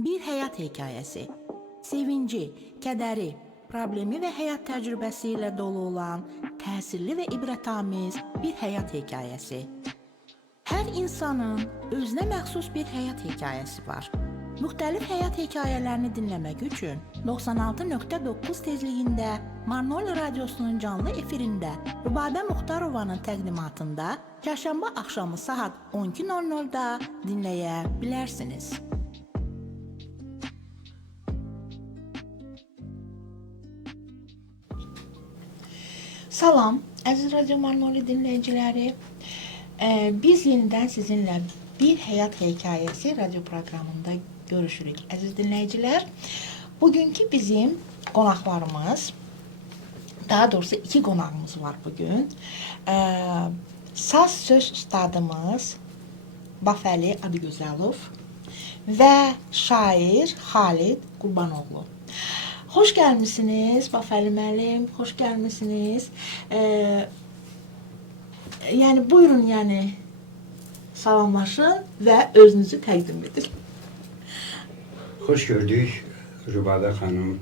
Bir həyat hekayəsi. Sevinci, kədəri, problemi və həyat təcrübəsi ilə dolu olan təsirli və ibrətamiz bir həyat hekayəsi. Hər insanın özünə məxsus bir həyat hekayəsi var. Müxtəlif həyat hekayələrini dinləmək üçün 96.9 tezliyində Marnoli Radiosunun canlı efirində Rübabə Muxtarovanın təqdimatında çərşənbə axşamı saat 12:00-da dinləyə bilərsiniz. Salam, əziz Radio Marnoli dinləyiciləri. Biz yenidən sizinlə bir həyat hekayəsi radio proqramında görüşürük. Əziz dinləyicilər, bugünkü bizim qonaqlarımız, daha doğrusu iki qonağımız var bugün. Saz söz ustadımız Bafəli Adıgözəlov və şair Xalid Qurbanoğlu. Xoş gəlmisiniz Bafəli müəllim, xoş gəlmisiniz. Buyurun, salamlaşın və özünüzü təqdim edin. Xoş gördük Rübabə xanım.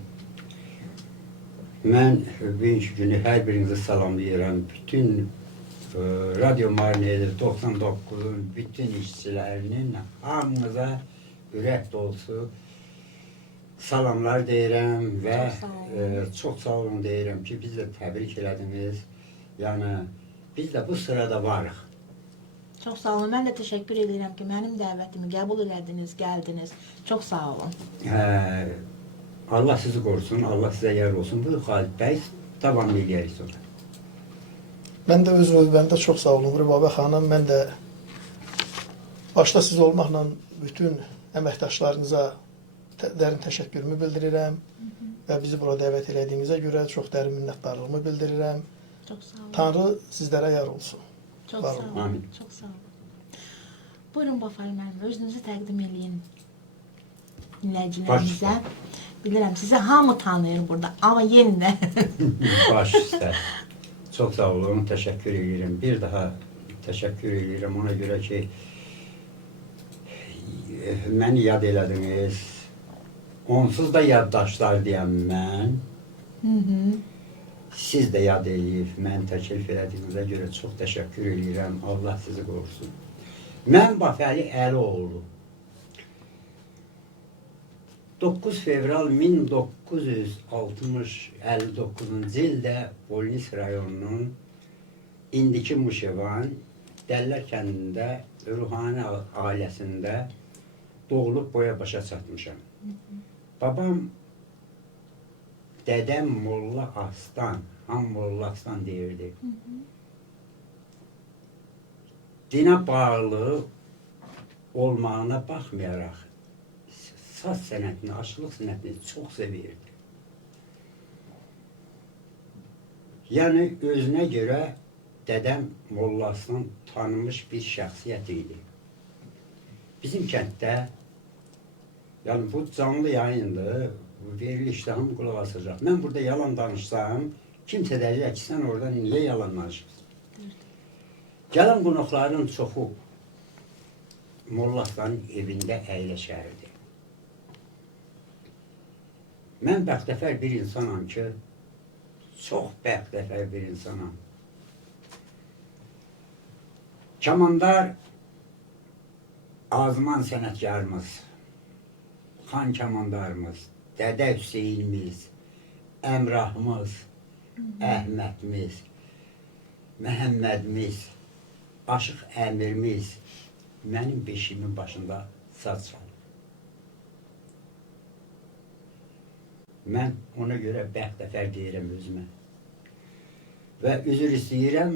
Mən bugünkü günü hər birinizi salamlayıram. Bütün Radio Marneli 99-un bütün işçilərinin hamınıza ürək dolusu salamlar deyirəm və çox sağ olun deyirəm ki, biz də təbrik elədiniz. Biz də bu sırada varıq. Çox sağ olun. Mən də təşəkkür edirəm ki, mənim dəvətimi qəbul elədiniz, gəldiniz. Çox sağ olun. Allah sizi qorusun, Allah sizə yar olsun. Bu Xalid bəy davam edərik sonra. Mən də öz növbəmdə çox sağ olun Rübabə xanım. Mən də başda siz olmaqla bütün əməkdaşlarınıza dərin təşəkkürümü bildirirəm və bizi bura dəvət elədiyinizə görə çox dərin minnətdarlığımı bildirirəm. Çox sağ olun. Tanrı sizlərə yar olsun. Çox sağ olun. Amin. Çox sağ olun. Buyurun Bafəli müəllim, özünüzü təqdim eləyin dinləyicilərimizə. Bilirəm, sizi hamı tanıyır burada, amma yenidən. Baş üstə. Çox sağ olun, təşəkkür edirəm. Bir daha təşəkkür edirəm ona görə ki, məni yad elədiniz. Onsuz da yaddaşlar deyəm mən. Siz də yad eləyib, mən təklif elədiyinizə görə çox təşəkkür edirəm. Allah sizi qorusun. Mən Bafəli Əlioğlu. 9 fevral 1959-cu ildə Polnis rayonunun indiki Muşevan Dəllər kəndində ruhani ailəsində doğulub boya başa çatmışam. Babam, dədəm Molla Aslan, Molla Aslan deyirdi. Dinə bağlı olmağına baxmayaraq, saz sənətini, aşılıq sənətini çox sevirdi. Özünə görə dədəm Molla Aslan tanınmış bir şəxsiyyət idi. Bizim kənddə, bu canlı yayındır, verilişdə hamı qulaq asacaq. Mən burada yalan danışsam, kimsə deyəcək ki, sən oradan niyə yalan danışırsın? Gələn qonaqların çoxu Molla Aslanın evində əyləşərdi. Mən bəxtəfər bir insanam ki, çox bəxtəfər bir insanam. Kamandar azman sənətkarımız, xan kamandarımız, Dədə Hüseynimiz, Əmrahımız, Əhmədimiz, Məhəmmədimiz, Aşıq Əmirimiz mənim beşimin başında saz çalır. Mən ona görə bəxtəfər deyirəm özümə. Və üzr istəyirəm,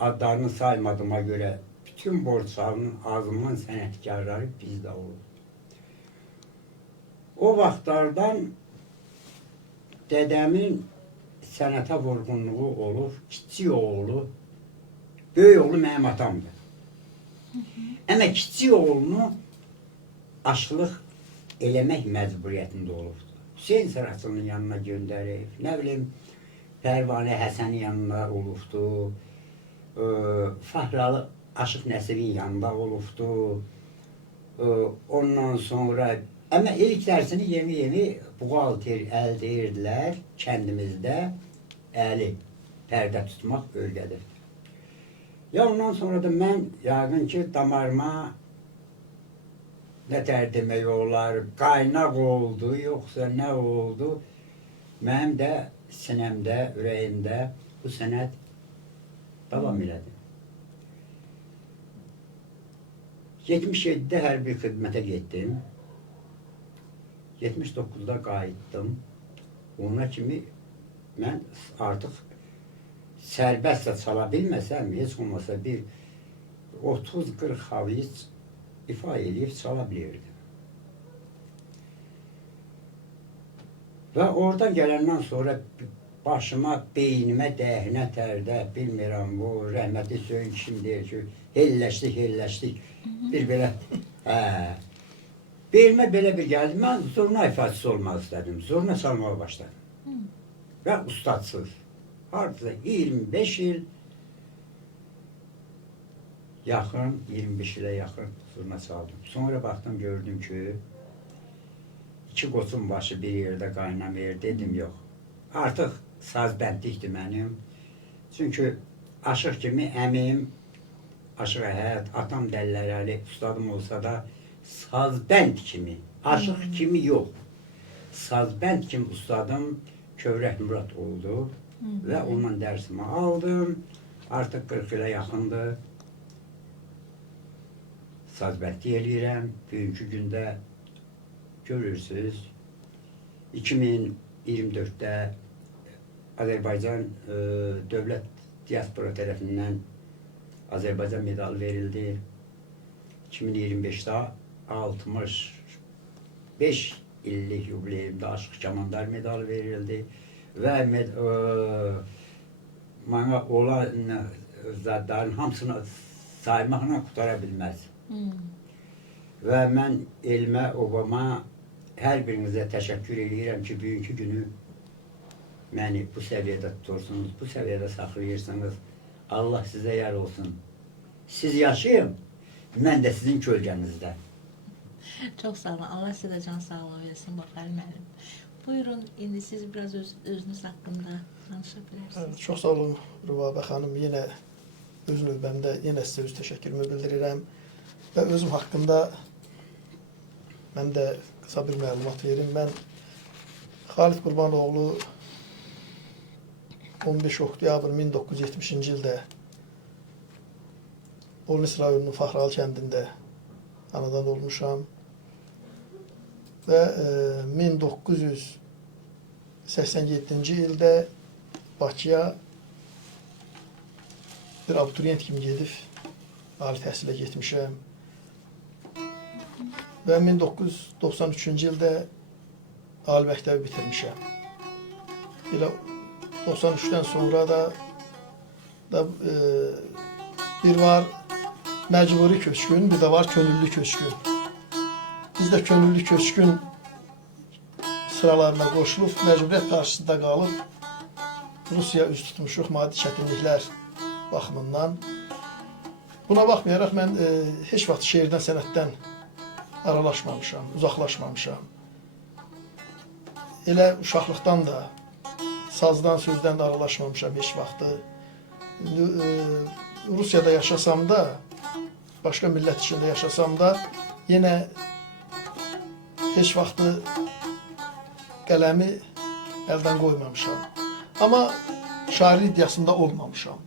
adlarını saymadığıma görə bütün Borçalının azman sənətkarları bizdə olur. O vaxtlardan dədəmin sənətə vurğunluğu olub, kiçik oğlu, böyük oğlu mənim atamdır. Amma kiçik oğlunu aşılıq eləmək məcburiyyətində olubdur. Hüseyin Saraçının yanına göndərib, nə bilim, Pərvanə Həsənin yanına olubdur, Fahralı Aşıq Nəsirin yanında olubdur, ondan sonra Ama ilk dersini yeni buğalter əldə kəndimizdə əli pərdə tutmaq öyrədir. Ya ondan sonra da mən yəqin ki damarıma nə tər demək olar, qaynaq oldu, yoxsa nə oldu? Mənim də sinəmdə, ürəyimdə bu sənət davam elədi. 77-də hərbi xidmətə getdim. 79-da qayıtdım. Ona kimi mən artıq sərbəstlə çala bilməsəm, heç olmasa bir 30-40 haviz ifa edib çala bilirdim. Və oradan gələndən sonra başıma, beynimə, dəhinə tərdə, bilmirəm, bu rəhmətli Söyün kişim deyir ki, helləşdik, bir belə, beynimə belə bir gəldi, mən zurna ifadəsi olmaq istədim, zurna çalmağa başladım. Və ustadsız, hardasa 25 il, yaxın, 25 ilə yaxın zurna çaldım. Sonra baxdım, gördüm ki, 2 qoçun başı bir yerdə qaynamır, dedim, yox. Artıq sazbəndlikdir mənim. Çünki aşıq kimi əmim, Aşıq Əhəd, atam Dəllər Əli, ustadım olsa da sazbənd kimi, aşıq kimi yox. Sazbənd kimi ustadım Kövrək Murad oldu və ondan dərsimi aldım. Artıq 40 ilə yaxındır. Sazbəndlik eləyirəm. Bugünkü gündə görürsünüz, 2024-də Azərbaycan Dövlət Diaspora tərəfindən Azərbaycan medalı verildi. 2025-də 65 illik yubileyimdə Aşıq Kamandar medalı verildi və mənə olan zadların hamısını saymaqla qutara bilməz. Və mən elmə, obama, hər birinizə təşəkkür edirəm ki, bugünkü günü məni bu səviyyədə tutursunuz, bu səviyyədə saxlayırsınız. Allah sizə yar olsun. Siz yaşayın, mən də sizin kölgənizdə. Çox sağ olun. Allah sizə də can sağlığı versin, Baxar müəllim. Buyurun, indi siz biraz özünüz haqqında danışa bilərsiniz. Çox sağ olun Rübabə xanım. Yenə öz növbəmdə yenə sizə öz təşəkkürümü bildirirəm. Və özüm haqqında mən də qısa bir məlumat verim. Mən Xalid Qurbanoğlu 15 oktyabr 1970-ci ildə Bolnis rayonunun Faxralı kəndində anadan olmuşam. Və 1987-ci ildə Bakıya bir abituriyent kimi gedib ali təhsilə getmişəm. Və 1993-cü ildə ali məktəbi bitirmişəm. Elə 93-dən sonra da bir var məcburi köçkün, bir də var könüllü köçkün. Biz də könüllü köçkün sıralarına qoşulub, məcburiyyət qarşısında qalıb Rusiya üz tutmuşuq maddi çətinliklər baxımından. Buna baxmayaraq mən heç vaxt şeirdən, sənətdən aralaşmamışam, uzaqlaşmamışam. Elə uşaqlıqdan da sazdan, sözdən də aralaşmamışam heç vaxtı. Rusiyada yaşasam da, başqa millət içində yaşasam da, yenə heç vaxtı qələmi əldən qoymamışam. Amma şairlik iddiasında olmamışam.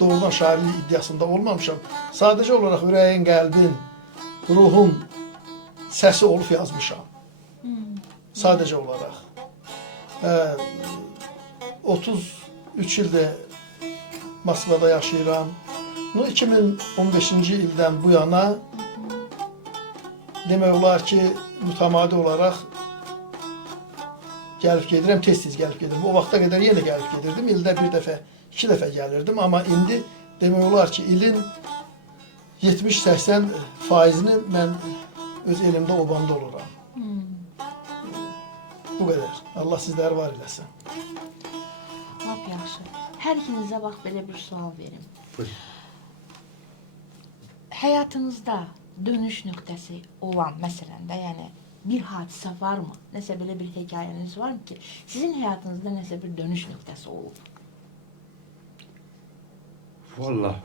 Doğrudan şairlik iddiasında olmamışam. Sadəcə olaraq ürəyin, qəlbin, ruhun səsi olub yazmışam. Sadəcə olaraq. 33 ildə Moskvada yaşayıram. 2015-ci ildən bu yana demək olar ki, mütəmadi olaraq gəlib gedirəm, tez-tez gəlib gedirəm. O vaxta qədər yenə gəlib gedirdim. İldə bir dəfə, 2 dəfə gəlirdim. Amma indi demək olar ki, ilin 70-80%-ni mən öz elimdə, obamda oluram. Bu qədər. Allah sizləri var eləsin. Lap yaxşı. Hər ikinizə bax belə bir sual verim. Buyur. Həyatınızda dönüş nöqtəsi olan, məsələn də, yəni bir hadisə varmı? Nəsə belə bir hekayəniz var mı ki, sizin həyatınızda nəsə bir dönüş nöqtəsi olub? Vallahi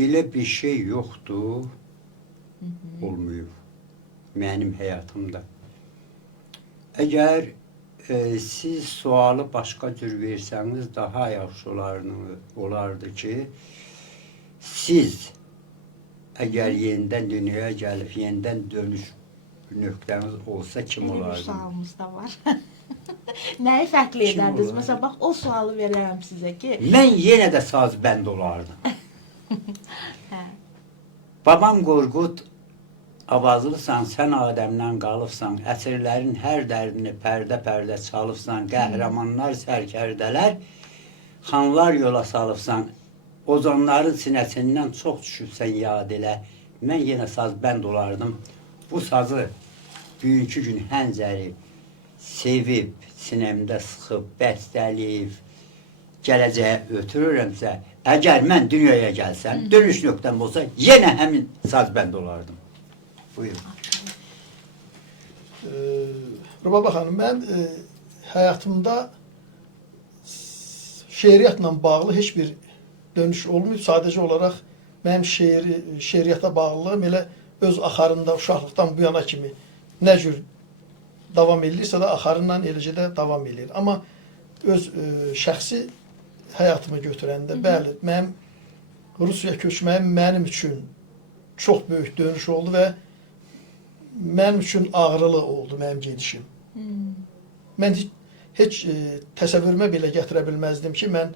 elə bir şey yoxdur, olmuyor mənim həyatımda. Əgər siz sualı başqa cür versəniz daha yaxşı olardı ki, siz əgər yenidən dünyaya gəlib, yenidən dönüş nöqtəniz olsa kim Elə bir olardı? sualımız da var. Nəyi fərqli Kim edərdiniz? olardı? Məsələn, bax, o sualı verərəm sizə ki, Mən yenə də sazbənd olardım. hə, Babam Qorqud, avazlısan, sən Adəmdən qalıbsan, əsrlərin hər dərdini pərdə-pərdə çalıbsan, qəhrəmanlar, sərkərdələr, xanlar yola salıbsan, ozanların sinəsindən çox düşübsən yad elə. Mən yenə sazbənd olardım. Bu sazı bugünkü gün həncəri sevib, sinəmdə sıxıb, bəstəliyib, gələcəyə ötürürəmsə, əgər mən dünyaya gəlsəm, dönüş nöqtəm olsa, yenə həmin sazbənd olardım. Buyurun. Rübabə xanım, mən həyatımda şeiriyyatla bağlı heç bir dönüş olmayıb. Sadəcə olaraq mənim şeiriyyata bağlılığım elə öz axarında, uşaqlıqdan bu yana kimi nə cür davam edirsə də axarından eləcə də davam edir. Amma öz şəxsi həyatımı götürəndə, bəli, mənim Rusiyaya köçməyim mənim üçün çox böyük dönüş oldu və mənim üçün ağrılı oldu mənim gedişim. Mən heç təsəvvürümə belə gətirə bilməzdim ki, mən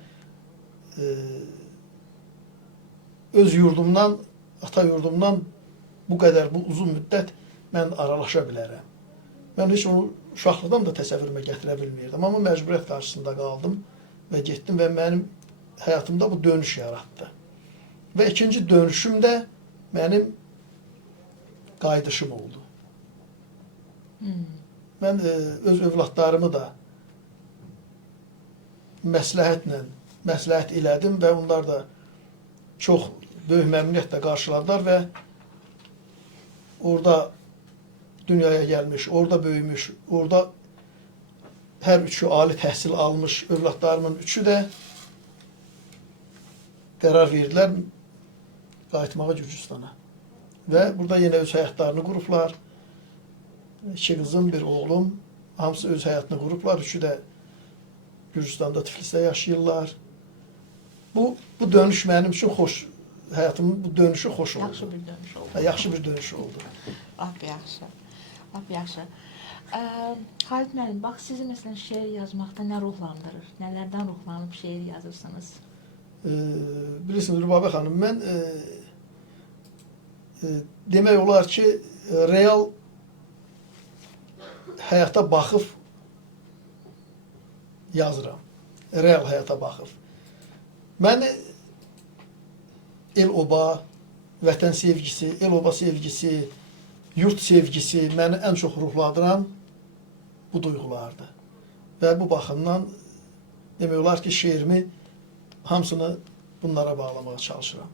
öz yurdumdan, ata yurdumdan bu qədər, bu uzun müddət mən aralaşa bilərəm. Mən heç onu uşaqlıqdan da təsəvvürümə gətirə bilmirdim. Amma məcburiyyət qarşısında qaldım və getdim və mənim həyatımda bu dönüş yaratdı. Və ikinci dönüşüm də mənim qayıdışım oldu. Mən öz övladlarımı da məsləhət elədim və onlar da çox böyük məmnuniyyətlə qarşıladılar və orada dünyaya gəlmiş, orada böyümüş, orada hər üçü ali təhsil almış övladlarımın üçü də qərar verdilər qayıtmağa Gürcüstana. Və burada yenə öz həyatlarını qurublar. 2 qızım, 1 oğlum, hamısı öz həyatını qurublar. Üçü də Gürcüstanda, Tiflisdə yaşayırlar. Bu dönüş mənim üçün xoş, həyatımın bu dönüşü xoş oldu. yaxşı bir dönüş oldu. Yaxşı bir dönüş oldu. Lap yaxşı. Lap yaxşı. Xalid müəllim, bax, sizi məsələn şeir yazmaqda nə ruhlandırır? Nələrdən ruhlanıb şeir yazırsınız? Bilirsiniz, Rübabə xanım, mən demək olar ki, real həyata baxıb yazıram. Real həyata baxıb. Məni el-oba, vətən sevgisi, el-oba sevgisi, yurt sevgisi məni ən çox ruhlandıran bu duyğulardır. Və bu baxımdan demək olar ki, şeirimi hamısını bunlara bağlamaya çalışıram.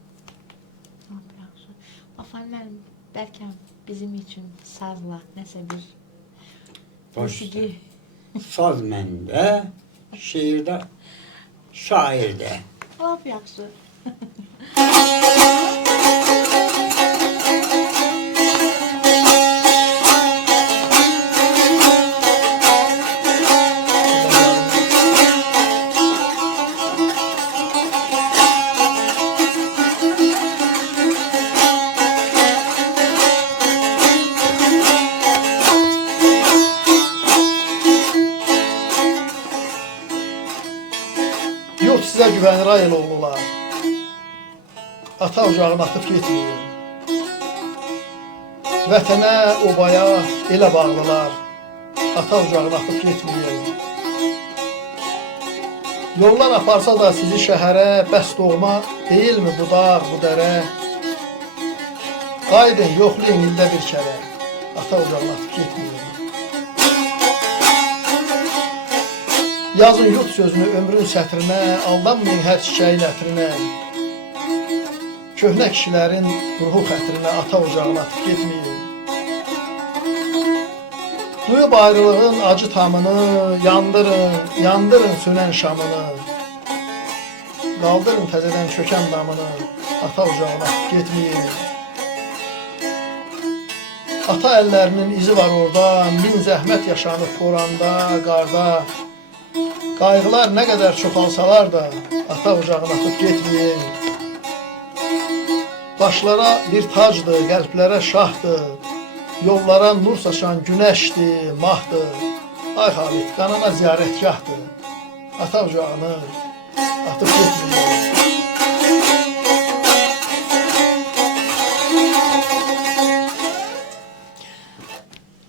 Lap yaxşı. Xalid müəllim, bəlkə bizim üçün sazla nəsə bir musiqi. Saz məndə, şeirdə, şairdə. Lap yaxşı. Yox sizə güvənir ay el oğlular. Ata ocağını atıb getməyin. Vətənə, obaya, elə bağlılar. Ata ocağını atıb getməyin. Yollar aparsa da sizi şəhərə, bəs doğma deyilmi bu dağ, bu dərə? Qaydın, yoxlayın ildə bir kərə. Ata ocağını atıb getməyin. Yazın yurt sözünü ömrün sətrinə, aldanmayın hər çiçəyin ətrinə. köhnə kişilərin ruhu xətrinə ata ocağına atıb getməyin. Duyub ayrılığın acı tamını, yandırın, yandırın sönən şamını. Qaldırın təzədən çökən damını, ata ocağına atıb getməyin. Ata əllərinin izi var orada, min zəhmət yaşanıb boranda, qarda. Qayğılar nə qədər çoxalsalar da, ata ocağına atıb getməyin. Başlara bir tacdır, qəlblərə şahdır, yollara nur saçan günəşdir, mahdır. Ay Xalid, qanana ziyarətgahdır, ata ocağını atıb getməyin.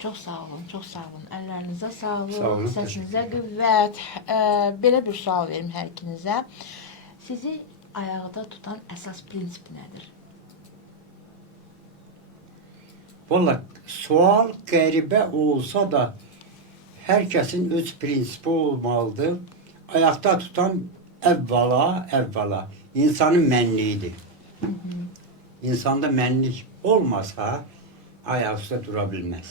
Çox sağ olun, çox sağ olun. Əllərinizə sağlıq, Sağ olun, səsinizə qüvvət. Belə bir sual verim hər ikinizə. Sizi ayaqda tutan əsas prinsip nədir? Valla sual qəribə olsa da hər kəsin öz prinsipi olmalıdır. Ayaqda tutan əvvəla insanın mənliyidir. İnsanda mənlik olmasa ayaq üstə dura bilməz.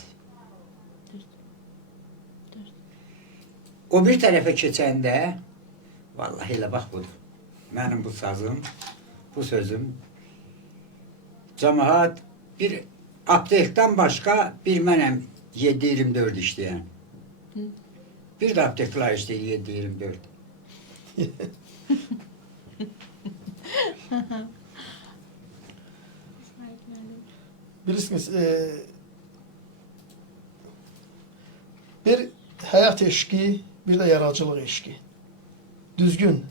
O bir tərəfə keçəndə vallahi elə bax budur. Mənim bu sazım, bu sözüm cəmaət bir aptekdən başqa bir mənəm 7-24 işləyən. Bir də apteklər işləyir 7-24. Bilirsiniz, bir həyat eşqi, bir də yaradıcılıq eşqi. Düzgün,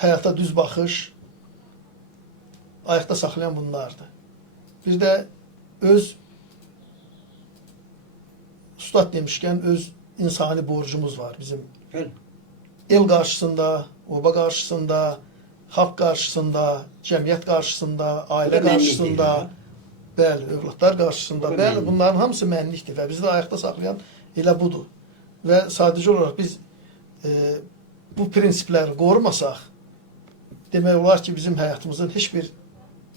həyata düz baxış, ayaqda saxlayan bunlardır. Bir də öz, ustad demişkən, öz insani borcumuz var bizim. Bəli. El qarşısında, oba qarşısında, xalq qarşısında, cəmiyyət qarşısında, ailə qarşısında, bəli, övladlar qarşısında, bəli, bunların hamısı mənlikdir və bizi də ayaqda saxlayan elə budur. Və sadəcə olaraq biz bu prinsipləri qorumasaq, demək olar ki, bizim həyatımızın heç bir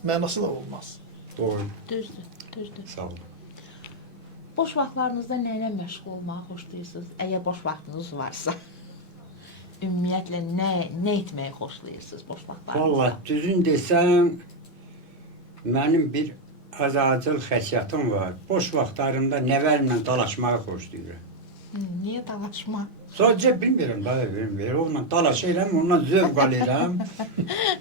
mənası da olmaz. Doğru. Düzdür, düzdür. Sağ olun. Boş vaxtlarınızda nə ilə məşğul olmağı xoşlayırsınız? Əgər boş vaxtınız varsa. Ümumiyyətlə, nə etməyi xoşlayırsınız boş vaxtlarınızda? Valla düzün desəm, mənim bir azacıl xəsiyyətim var. Boş vaxtlarımda nəvərimlə dalaşmağı xoşlayıram. Niyə dalaşma? Sadəcə bilmirəm, bilmirəm. Onunla dalaşıram, ondan zövq alıram.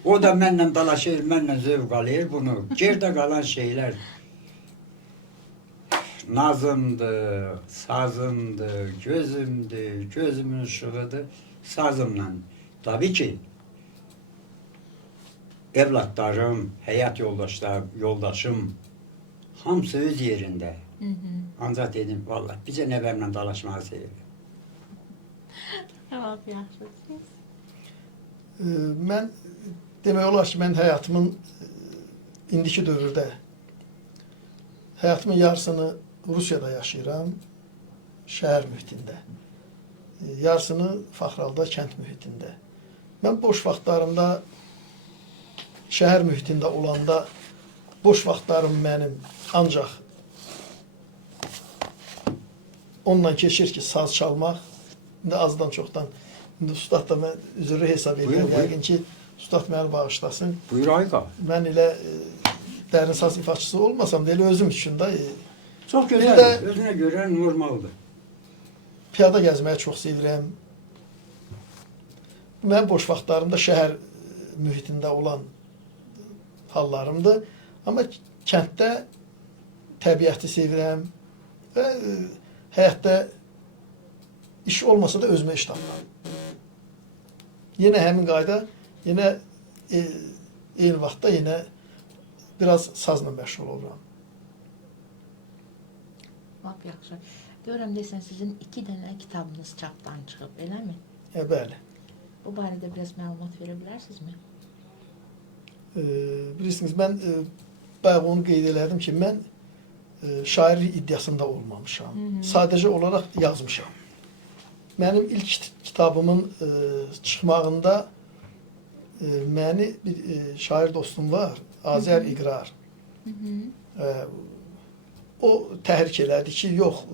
O da mənlə dalaşır, mənlə zövq alır. Bunu gerdə qalan şeylər nazımdır, sazımdır, gözümdür, gözümün ışığıdır, sazımla. Tabii ki, evlatlarım, həyat yoldaşım hamısı öz yerində. Ancaq dedim, vallahi bizə nəvəmlə dalaşmağı sevirəm. Cavab yaxşı. Mən demək olar ki, mən həyatımın indiki dövrdə həyatımın yarısını Rusiyada yaşayıram, şəhər mühitində. Yarısını Faxralda, kənd mühitində. Mən boş vaxtlarımda şəhər mühitində olanda boş vaxtlarım mənim ancaq onunla keçir ki, saz çalmaq. İndi azdan çoxdan, indi ustad da mən üzrlü hesab edirəm. Yəqin ki, ustad məni bağışlasın. Buyur Ayqa. Mən elə dərin saz ifaçısı olmasam da elə özüm üçün də Çox Bir gözəldir, də- özünə görə normaldır. piyada gəzməyi çox sevirəm. Mən boş vaxtlarımda şəhər mühitində olan hallarımdır. Amma kənddə təbiəti sevirəm və həyatda iş olmasa da özümə iş tapıram. Yenə həmin qayda, yenə eyni vaxtda yenə biraz sazla məşğul oluram. Lap yaxşı. Görürəm desən sizin 2 dənə kitabınız çapdan çıxıb, eləmi? Bəli. Bu barədə biraz məlumat verə bilərsinizmi? Bilirsiniz, mən bayaq onu qeyd elədim ki, mən şairlik iddiasında olmamışam. Sadəcə olaraq yazmışam. Mənim ilk kitabımın çıxmağında məni bir şair dostum var, Azər İqrar. O təhrik elədi ki, yox,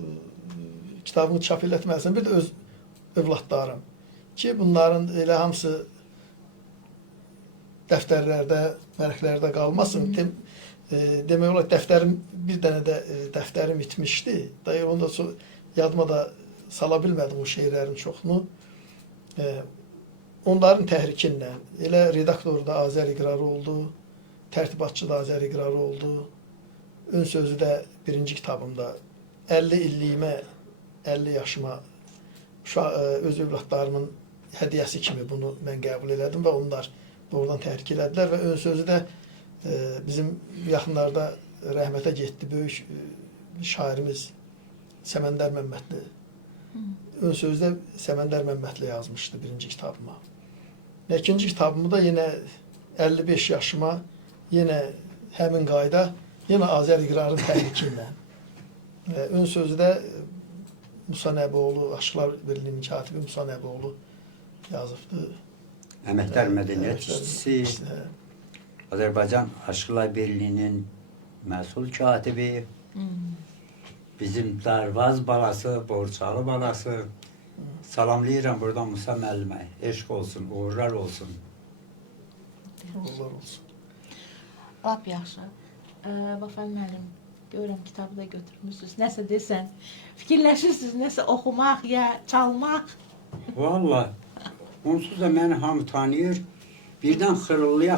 kitabını çap elətməlisən, bir də öz övladlarım ki, bunların elə hamısı dəftərlərdə, vərəqlərdə qalmasın. Demək olar, bir dənə də dəftərim itmişdi. Onda yadıma da sala bilmədim o şeirlərin çoxunu. Onların təhrikindən, elə redaktor da Azər İqrarı oldu, tərtibatçı da Azər İqrarı oldu. Ön sözü də birinci kitabımda 50 illiyimə, 50 yaşıma öz övladlarımın hədiyyəsi kimi bunu mən qəbul elədim və onlar doğrudan təhrik elədilər və ön sözü də bizim yaxınlarda rəhmətə getdi böyük şairimiz Səməndər Məmmədli. Ön sözü də Səməndər Məmmədli yazmışdı birinci kitabıma. İkinci kitabımı da yenə 55 yaşıma, yenə həmin qayda, yenə Azər İqrarın təhriki ilə. Ön sözü də Musa Nəbioğlu, Aşıqlar Birliyinin katibi Musa Nəbioğlu yazıbdı. Əməkdar mədəniyyət işçisi, Azərbaycan Aşıqlar Birliyinin məsul katibi, bizim Darvaz balası, Borçalı balası. Salamlayıram buradan Musa müəllimə. Eşq olsun, uğurlar olsun. Uğurlar olsun. Lap yaxşı. Vəfəl müəllim, görürəm kitabı da götürmüsünüz. Nəsə desən, fikirləşirsiniz, nəsə oxumaq ya çalmaq. Valla, onsuz da məni hamı tanıyır. Birdən xırıllıya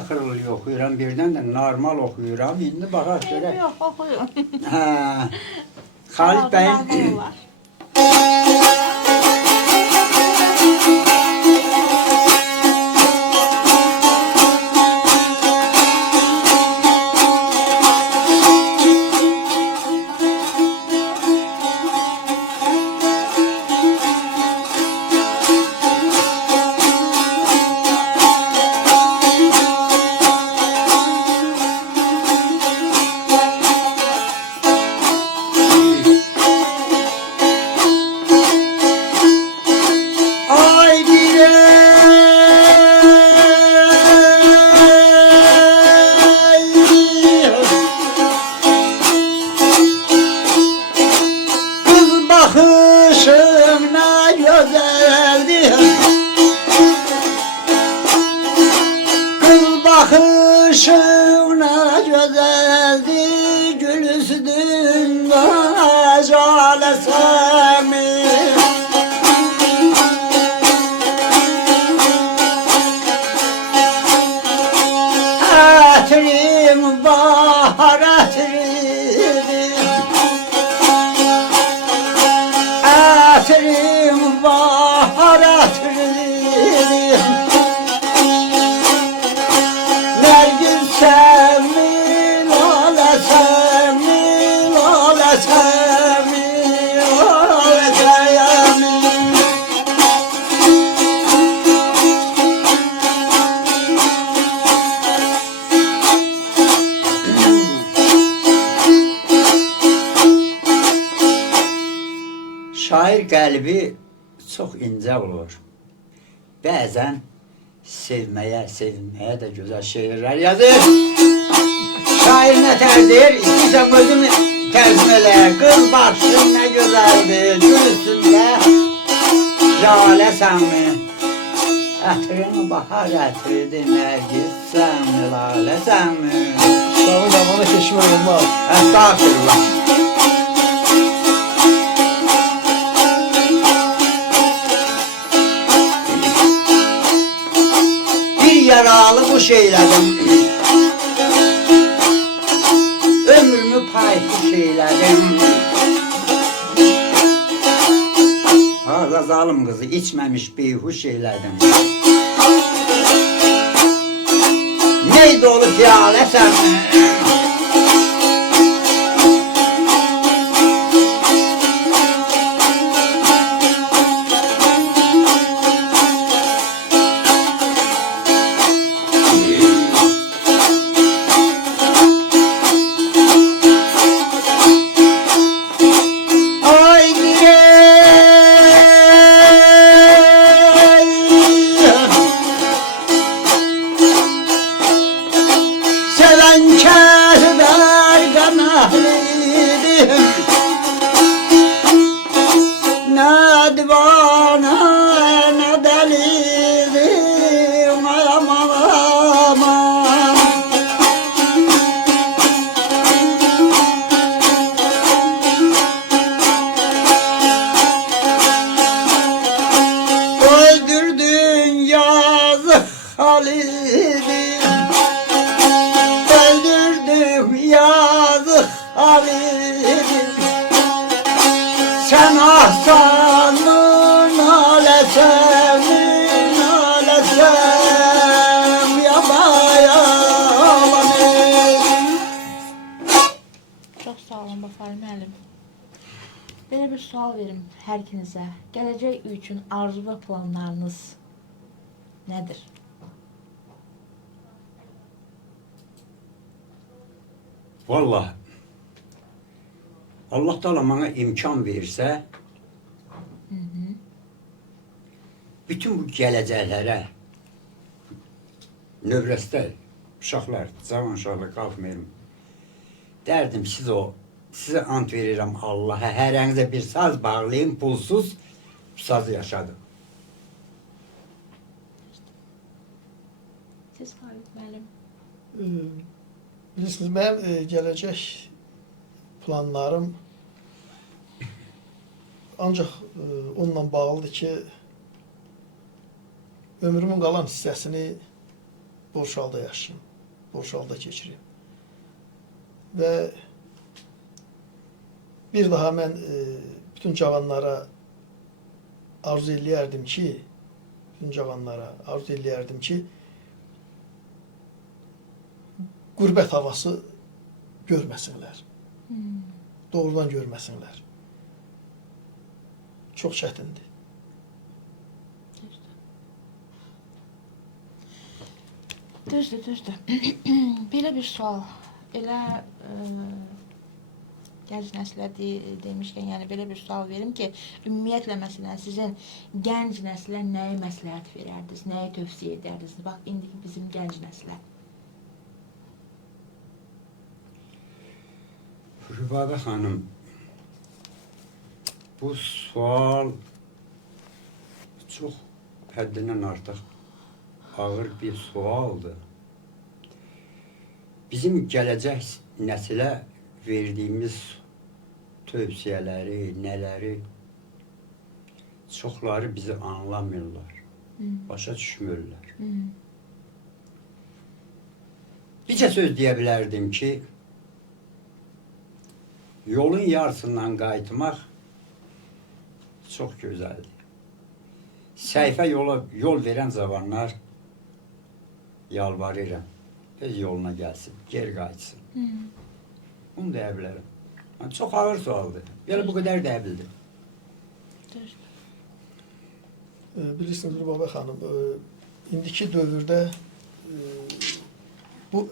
oxuyuram, birdən də normal oxuyuram. İndi baxaq görək. Yox, oxuyun. Xalid bəyin bakışına güzeldi, gül üstünde jale semi. Etirim bahar etirim, etirim bahar etirim. Nergis sevmi, lale sevmi, lale sevmi, lale sevmi. Şair qəlbi çox incə olur. Bəzən sevməyə, sevinməyə də gözəl şeirlər yazır. Şair nə tərdir? İstəyirsən özünü tərcümə elə. Qız başın nə gözəldir, gül üstündə jalə səmi. Ətrin bahar ətridir, nərgis səmi, lalə səmi. Kitabın yamana keçmək olmaz. Estağfirullah. Yaralı bu şeylərim, ömrümü payı şeylərim. Ağza zalım qızı içməmiş beyhuş eylədim. Neydi olu piyalə sən? sual verim hər ikinizə. Gələcək üçün arzu və planlarınız nədir? Vallahi Allah Teala bana imkan versə, bütün bu gələcəklərə növrəstə uşaqlar, cavan uşaqlar qalxmayırım. Derdim size ant verirəm Allah'a, hərənizə bir saz bağlayın, pulsuz sazı yaşadım. Siz Xalid müəllim. Bilirsiniz, mənim gələcək planlarım ancaq onunla bağlıdır ki, ömrümün qalan hissəsini Borçalda yaşayayım, Borçalda keçireyim. Və bir daha mən bütün cavanlara arzu eləyərdim ki, qürbət havası görməsinlər. Doğrudan görməsinlər. Çox çətindir. Düzdür. Belə bir sual. Elə gənc nəslə demişkən, yəni belə bir sual verim ki, ümumiyyətlə məsələn sizin gənc nəslə nəyi məsləhət verərdiniz, nəyi tövsiyə edərdiniz? Bax, indiki bizim gənc nəslə. Rübabə xanım, bu sual çox həddindən artıq ağır bir sualdır. Bizim gələcək nəsilə verdiyimiz tövsiyələri, nələri çoxları bizi anlamırlar, başa düşmürlər. Bircə söz deyə bilərdim ki, yolun yarısından qayıtmaq çox gözəldir. Səhifə yol verən zamanlar yalvarıram, öz yoluna gəlsin, geri qayıtsın. Bunu deyə bilərəm. Çox ağır sualdır. Belə bu qədər deyə bildim. Bilirsiniz Rübabə xanım, indiki dövrdə bu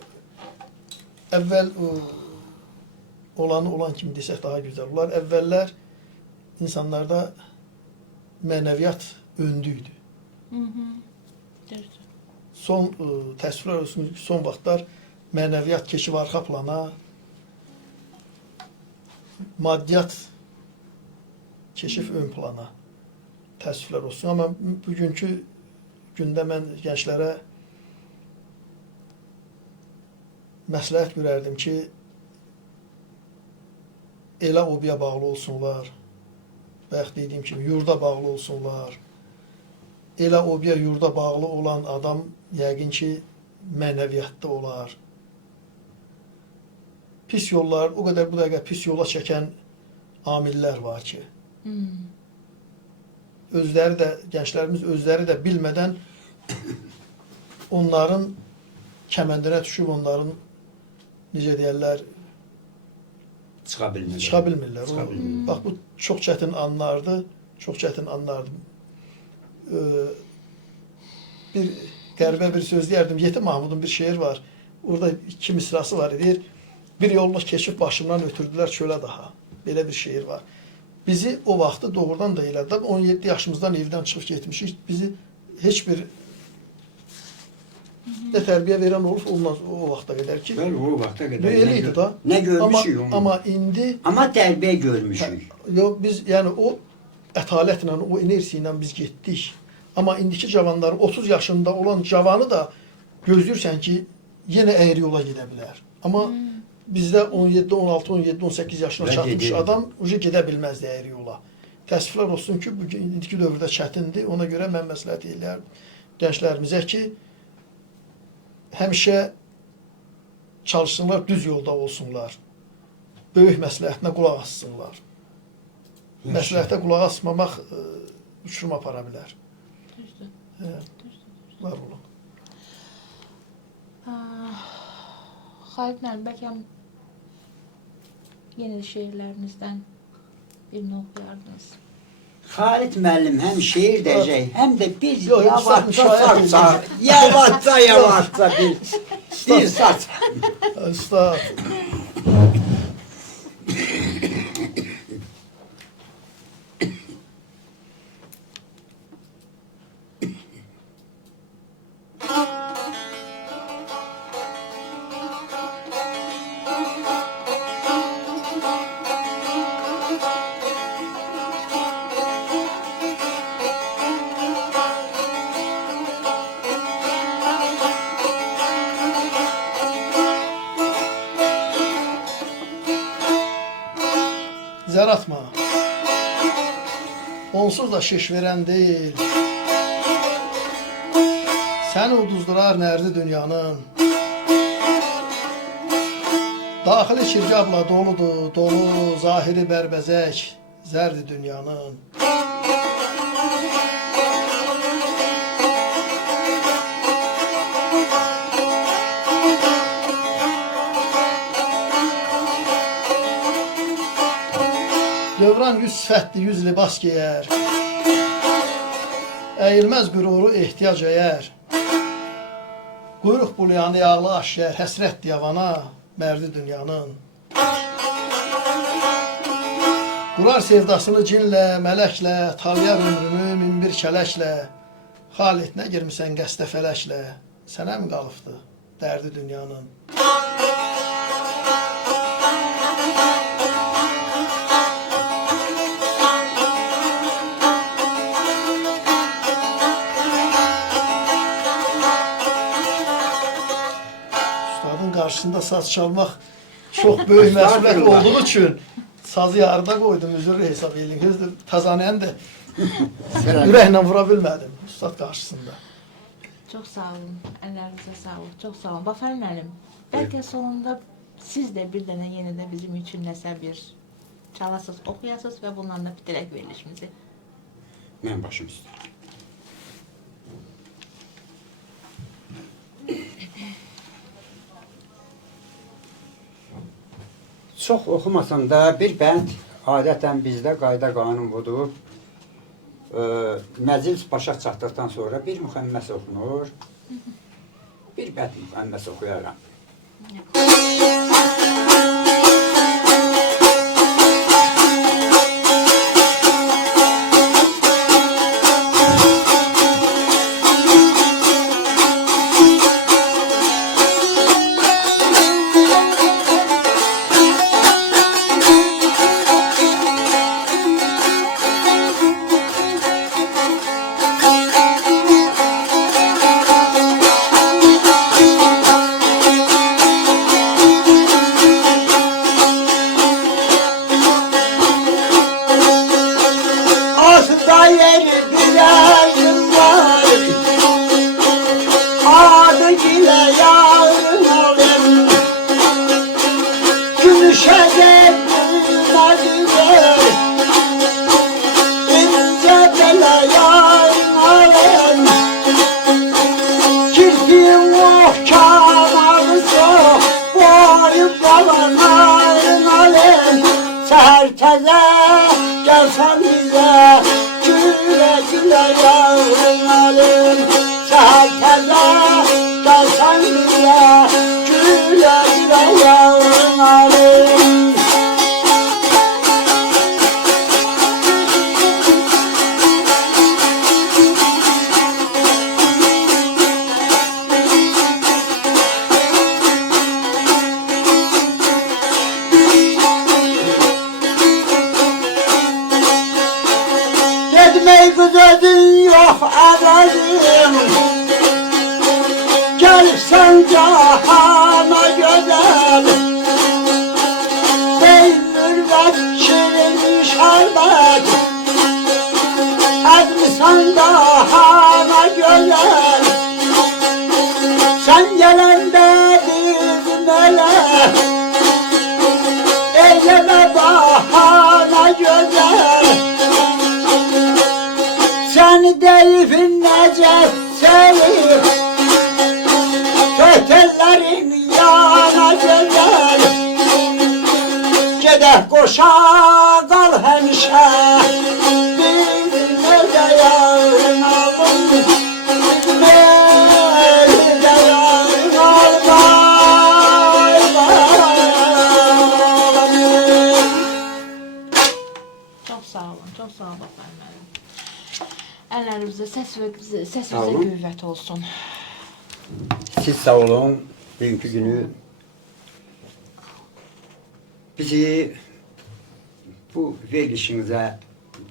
əvvəl olanı olan kimi desək daha gözəl olar. Əvvəllər insanlarda mənəviyyat öndüydü. Son təəssüflər olsun ki, son vaxtlar mənəviyyat keçib arxa plana, maddiyyat keçib ön plana, təəssüflər olsun. Amma bugünkü gündə mən gənclərə məsləhət görərdim ki, elə obiyə bağlı olsunlar, bayaq dediyim kimi yurda bağlı olsunlar. Elə obiyə yurda bağlı olan adam yəqin ki, mənəviyyatda olar. Pis yollar, o qədər bu dəqiqə pis yola çəkən amillər var ki, özləri də, gənclərimiz özləri də bilmədən onların kəməndinə düşüb, onların, necə deyərlər, çıxa bilmirlər. Bax, bu çox çətin anlardır, Bir qəribə bir söz deyərdim, Yeti Mahmudun bir şeir var, orada 2 misrası var, deyir, bir yolluk keçib başımdan ötürdülər çölə daha. Belə bir şeir var. Bizi o vaxtı doğrudan da elədi. 17 yaşımızdan evdən çıxıb getmişik. Bizi heç bir nə tərbiyə verən olub olmaz o vaxta qədər ki. Bəli, o vaxta qədər. Eləydi da. Nə görmüşük onu? Amma indi... Amma tərbiyə görmüşük. Biz, yəni o ətalətlə, o enerjiya ilə biz getdik. Amma indiki cavanların 30 yaşında olan cavanı da gözləyirsən ki, yenə əyri yola gedə bilər. Amma bizdə 17, 16, 17, 18 yaşına çatmış adam gedə bilməzdi əyri yola. Təəssüflər olsun ki, bugün indiki dövrdə çətindir. Ona görə mən məsləhət eləyərdim gənclərimizə ki, həmişə çalışsınlar, düz yolda olsunlar. Böyük məsləhətinə qulaq assınlar. Məsləhətə qulaq asmamaq uçurum apara bilər. Var olun. Xalid müəllim, bəlkə yenə də şeirlərinizdən Birini okuyardınız. Halit müəllim hem şiir diyecek hem de bir Yok, yavaşça müşahede sarsa, yavaşça bir saç. Üstad. Zər atma. Onsuz da şiş veren değil. Səni uduzdurar nərdi dünyanın. Daxili çirgabla doludur, dolu, zahiri bərbəzək, zərdi dünyanın. Dövran yüz sifətli, yüz libas geyər. Əyilməz qüruru ehtiyac əyər. Quyruq bulayanı yağlı aşyer, həsrət yavana, mərdi dünyanın. Qurar sevdasını cinlə, mələklə, talayar ömrünü minbir kələklə. Xalit, nə girmisən qəstə fələklə, sənə mi qalıbdı dərdi dünyanın? Karşısında saz çalmak çok büyük məsuliyyət olduğu için sazı yarıda koydum, üzürlü hesab edin. Tazanen de ürəklə vura bilmədim ustad karşısında. Çok sağ olun. Ellerinize sağlık. Çok sağ olun. Bafer müəllim, belki sonunda siz de bir dənə yenə də bizim üçün nəsə bir çalasız, okuyasız ve bundan da bitirək verilişimizi. Mən başım üstə. Çox oxumasam da bir bənd adətən bizdə qayda qanun budur. Məclis başa çatdıqdan sonra bir müxəmməs oxunur. Bir bənd müxəmməs oxuyaram. Herkese gelsen bize güle güle yavrum alim. Herkese gelsen bize güle güle yavrum alim. Gitmeyi güzedin yok ağacım. Gelsen cahana güzel. Peynir ve şirin şerbet. Ezmisan dahana güzel. Sen gelende bizim ele eyleme bahana güzel. Seni deyifin necet sevip kötellerin yana güzel. Gedək qoşa qal həmişə de yarın alın, beni de yarın almayın. Çok sağ olun, çok sağ olun efendim. Ellerimizde ses ve Sağ sesimize olun. kuvvet olsun. Siz sağ olun. Bugünkü günü bizi bu verilişinize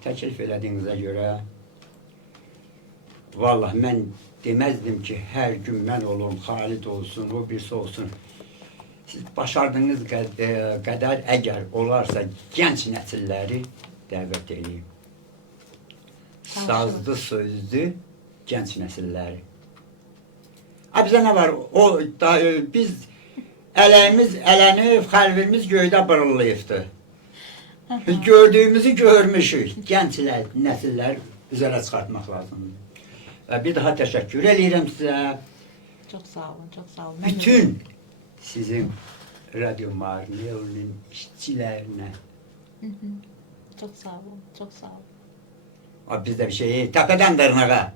teklif edildiğinize göre vallahi ben demezdim ki her gün ben olum, Halid olsun, o birisi olsun. Siz başardığınız kadar eğer olarsa genç nesilleri davet edeyim. Sazlı sözlü genç nesilleri. Ha bize ne var? O da, biz eleni kalbimiz göyde pırıllayıptı. Gördüğümüzü görmüşük. Gençler, nesiller üzere çıkartmak lazım. Bir daha teşekkür ederim size. Çok sağ olun, çok sağ olun. Bütün sizin Radyo Marneo'nun işçilerine. Çok sağ olun, çok sağ olun. Biz de bir şeyi tepeden dırnağa.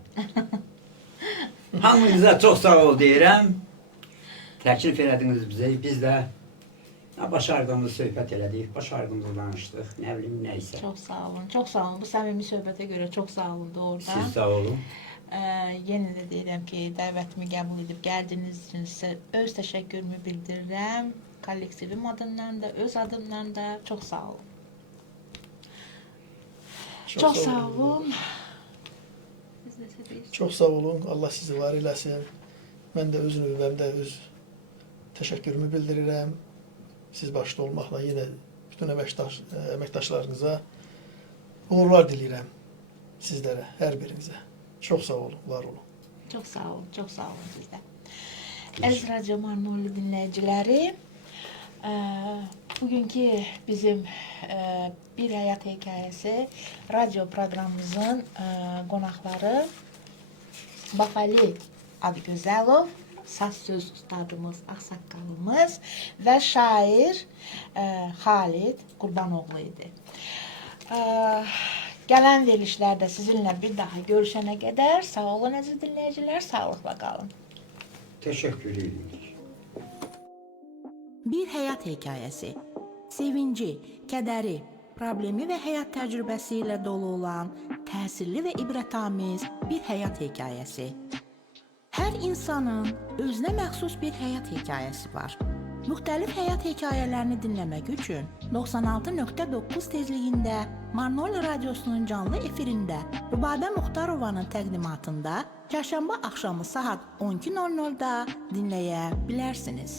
Hamınıza çok sağ ol deyirəm. Təklif elədiniz bizə. Biz də başardığımız söhbət elədik, başardığımızı danışdıq, nə bilim, nəysə. Çok sağ olun, çok sağ olun. Bu samimi söhbətə görə çok sağ olun doğrudan. Siz sağ olun. Yenə də deyirəm ki, dəvətimi qəbul edib gəldiyiniz üçün sizə öz təşəkkürümü bildirirəm. Kollektivim adından da, öz adımdan da çox sağ olun. Çox sağ olun. Biz də seviriz. Çox sağ olun. Allah sizi var eləsin. Mən də öz növbəmdə öz təşəkkürümü bildirirəm. Siz başda olmaqla yenə bütün əməkdaşlarınıza uğurlar diləyirəm sizlərə, hər birinizə. Çox sağ olun, var olun. Çok sağ olun, çok sağ olun sizdə. Əziz Radio Marnoli dinləyiciləri, bugünkü bizim Bir Həyat Hekayəsi radyo proqramımızın qonaqları Bafali Adıgözəlov, saz söz ustadımız, ağsaqqalımız və şair Halid Qurbanoğlu idi. Gələn verilişlərdə sizinlə bir daha görüşənə qədər sağ olun əziz dinləyicilər, sağlıqla qalın. Teşekkür edirik. Bir həyat hekayəsi. Sevinci, kədəri, problemi və həyat təcrübəsi ilə dolu olan təsirli və ibrətamiz bir həyat hekayəsi. Hər insanın özünə məxsus bir həyat hekayəsi var. Müxtəlif həyat hekayələrini dinləmək üçün 96.9 tezliyində Marnoli Radiosunun canlı efirində Rübabə Muxtarovanın təqdimatında çərşənbə axşamı saat 12:00-da dinləyə bilərsiniz.